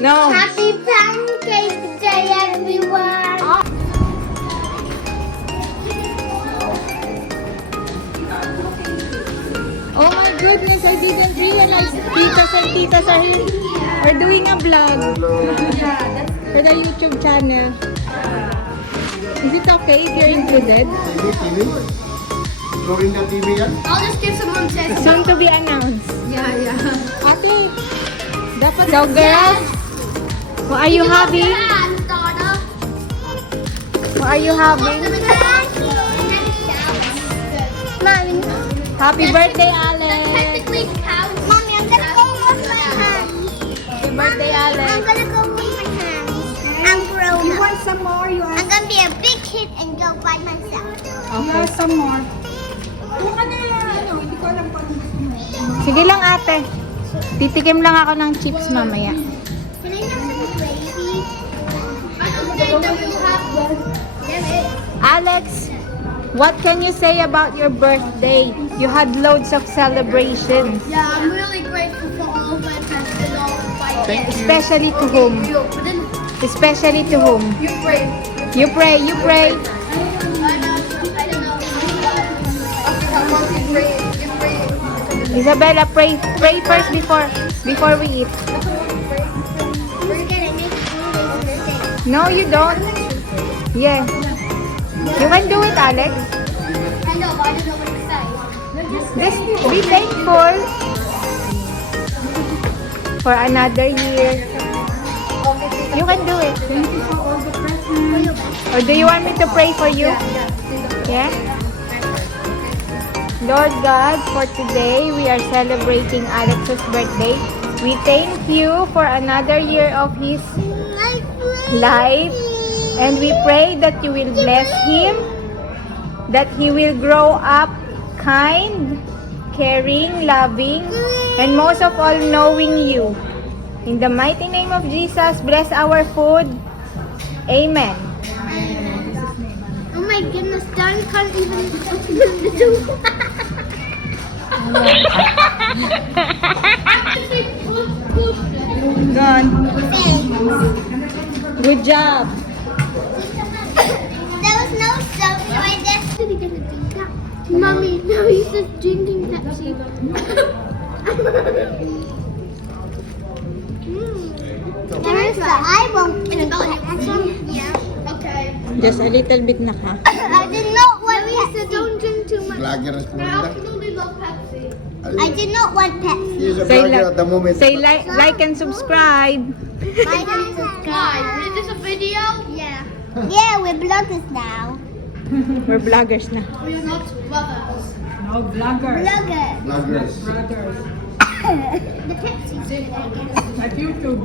No. Happy Pancake Day, everyone! Oh my goodness, I didn't realize titas and titas are here. We're doing a vlog for the YouTube channel. Is it okay if you're included? TV? Drawing the TV yan? I'll just give someone says. Soon to be announced. Yeah. Ate, dapat so girls, what are you having? What are you having? Mommy, Happy birthday, Alex! technically counts. Mommy, I'm gonna go wash my hands. Happy birthday, Alex! I'm gonna go wash my hands. I'm grown You up. want some more? You I'm gonna be a big kid and go by myself. Okay, some more. Sige lang ate. Titikim lang ako ng chips mamaya. Can I have some gravy? I don't think that you have one. Alex, what can you say about your birthday? You had loads of celebrations. Yeah, I'm really grateful for all of my friends and all of my Thank you. Especially to whom? But then Especially to whom? you pray. You pray, you pray. I don't know. Okay, how about you pray? You pray. Isabella, pray first before we eat. We're gonna make food. No, you don't. Yeah. You can do it, Alex. I know, but I don't know what to say. Just be thankful for another year. You can do it. Thank you for all the presents. Or do you want me to pray for you? Yeah? Lord God, for today we are celebrating Alex's birthday. We thank you for another year of his life. And we pray that you will bless him, that he will grow up kind, caring, loving, and most of all, knowing you. In the mighty name of Jesus, bless our food. Amen. Oh my goodness, Daddy can't even open the door. Gone. Good job. There was no soap right there. How are we gonna do that? Mommy, now he's just drinking Pepsi. Marissa, I won't in a belly. Yeah. Okay. Just a little bit na ka. I did not want Pepsi. Don't drink too much. Vlogger is I Florida. absolutely love Pepsi. I did not want Pepsi. He is a Say vlogger at the moment. Say like and subscribe. Like and subscribe. Is this a video? Yeah. Yeah, we're bloggers now. We're vloggers na. We're not brothers. No, vloggers. Bloggers. Vloggers. The Pepsi's good, I guess. At YouTube.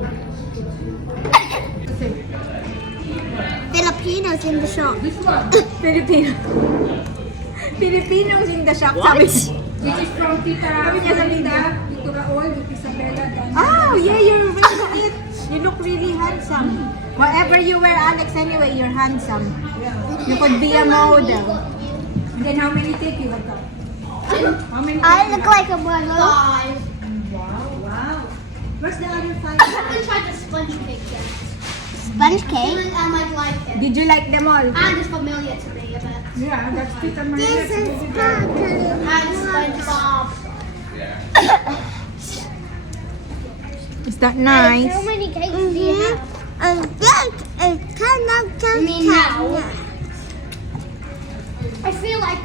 Filipinos in the shop. Filipino. Filipinos in the shop. Sabi niya. This is from Tita Tito Raul, with Isabella. Oh, yeah, you're really it. You look really handsome. Whatever you wear, Alex, anyway, you're handsome. You could be a model. And then how many take you have got? How many? I look like a model. Wow. Where's the other five? I haven't tried the sponge cake yet. Sponge cake? I might like it. Did you like them all? And it's familiar to me a bit. Yeah, that's Tita Maria. This is and SpongeBob. Is that nice? How many cakes do you have? And that is kind of now? I feel like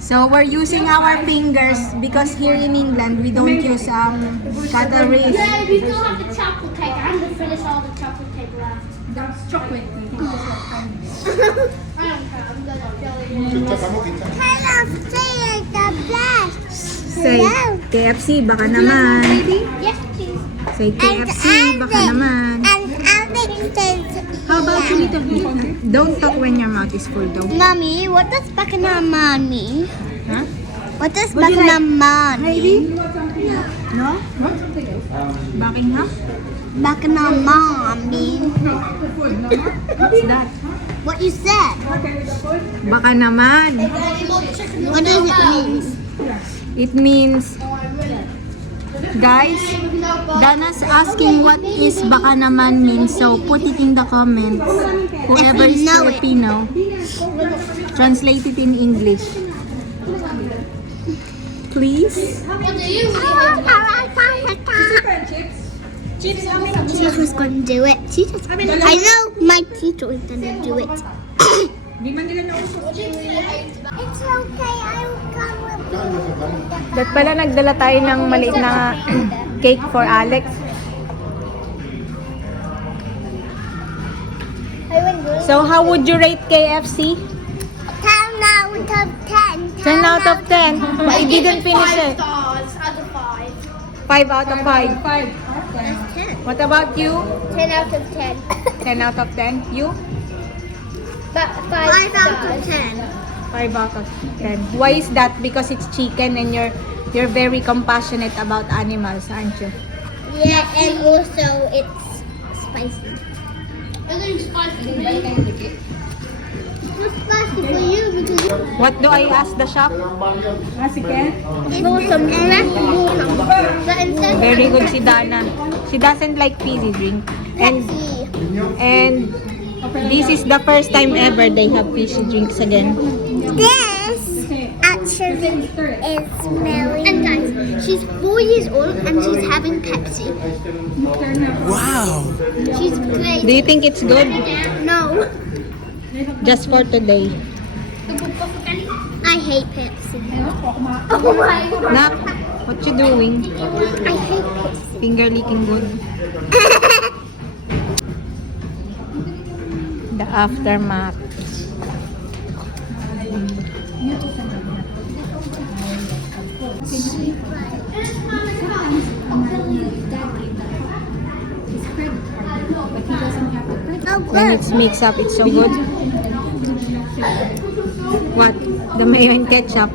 So we're using our fingers because here in England we don't use cutlery. yeah, we still have the chocolate cake. I'm gonna finish all the chocolate cake left. That's chocolate. I don't care. I'm gonna fill it in. Kita kamu kita. Hello, say like the best. Say KFC baka naman. Yes, please. Say KFC baka naman. And Alex says, How about you little Don't talk when your mouth is full though. Mommy, what does Bakanama mean? Huh? What does Would you like- Bakanama mean? No? Buckingham? Bakanama mean? What's that? What you said. Baka naman. What does it mean? It means Guys, Dana's asking what is baka naman means, so put it in the comments. Whoever is Filipino, translate it in English. Please. Teacher's gonna do it. I know my teacher is gonna do it. Di man nila nausap. It's okay, I will come with That pala nagdala tayo ng maliit na cake for Alex. So how would you rate KFC? 10 out of 10. 10 out of 10. But I didn't finish it. Stars out of 5. 5 out of 5. 5. That's 10. What about you? 10 out of 10. 10 out of 10. You? But 5 out of 10. 5 out of 10. Why is that? Because it's chicken and you're very compassionate about animals, aren't you? Yeah, and also it's spicy. It's spicy for you because What do I ask the shop? Sige. Very good si Dana. She doesn't like fizzy drink. And this is the first time ever they have fizzy drinks again. This actually is smelling. And guys, she's 4 years old and she's having Pepsi. Wow! She's playing. Do you think it's good? No, Just for today. I hate Pepsi. Oh my god. Nak, what you doing? I hate Pepsi. Finger licking good. The aftermath. When it's mixed up, it's so good. What? The mayo and ketchup.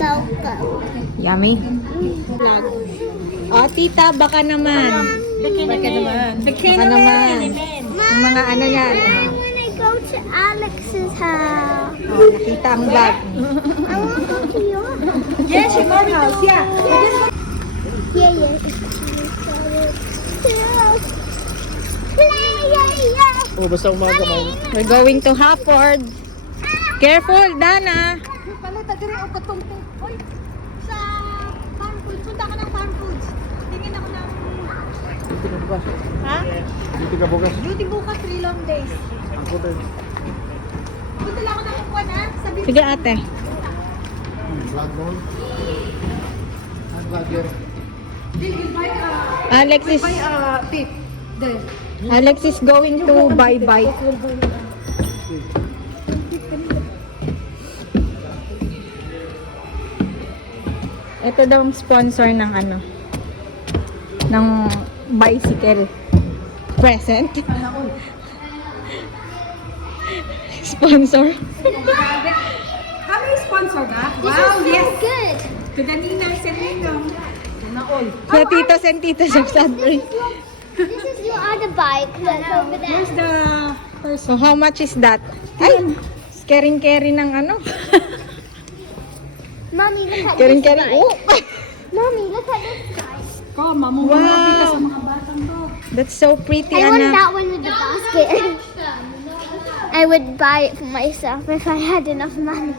Toka. Yummy. Oh, tita, baka naman. Baka naman. Baka naman. Yung mga ano yan. I wanna go to Alex's house. Oh, nakita ang vlog. I wanna go to your house. Yes, your house. Yeah. Yeah, yeah. Oh, basta umaga man. We're going to Hafford. Careful, Dana. Pala, tagari ako katungtong. Hoy, sa farm foods. Punta ka ng farm foods. Tingin ako ng... Dito ka bukas. Ha? Dito ka bukas. Duty bukas 3 long days. Ako din. Punta lang ako ng kuwan ha. Sabi Sige, ate. Vlog mo. Ang vlogger. you buy Alex is tip. There. Alex is going to bye-bye. Ito daw ang sponsor ng ano, ng bicycle present. Sponsor. Kami sponsor ba? Wow, yes. Good. To the Ninang and Ninong. Sana all. Sa titos and titas of Sudbury. This is your other bike. Look over there. Where's the person? So how much is that? Ay, caring-carry ng ano. Mommy, look at Caring-carry. this Oh! bike. Mommy, look at this bike. Ko, mamumulabi ka Wow. sa mga batang to. That's so pretty, I want anak. that one with the basket. I would buy it for myself if I had enough money.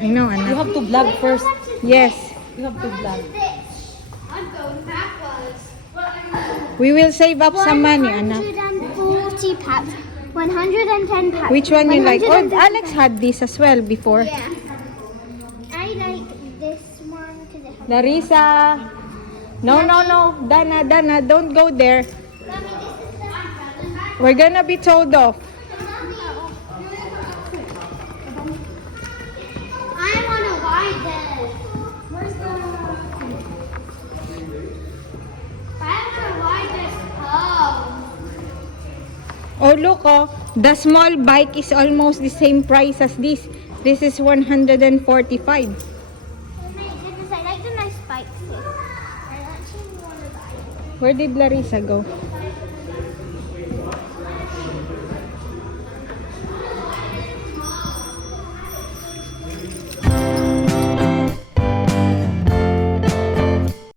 I know, You anak. have to vlog first. Yes. You have to vlog. I'm going backwards. We will save up some money, anak. 140 packs. 110 packs. Which one you like? Oh, 110 Alex had this as well before. Yeah. I like this one because it has. Larissa. No, no, no. Dana, Dana, don't go there. Mommy, this is the. We're gonna be told off. I want to ride this. Where's the... I want to ride this home. Oh, look, oh. The small bike is almost the same price as this. This is 145. I like the nice bikes here. I actually want to ride it. Where did Larissa go?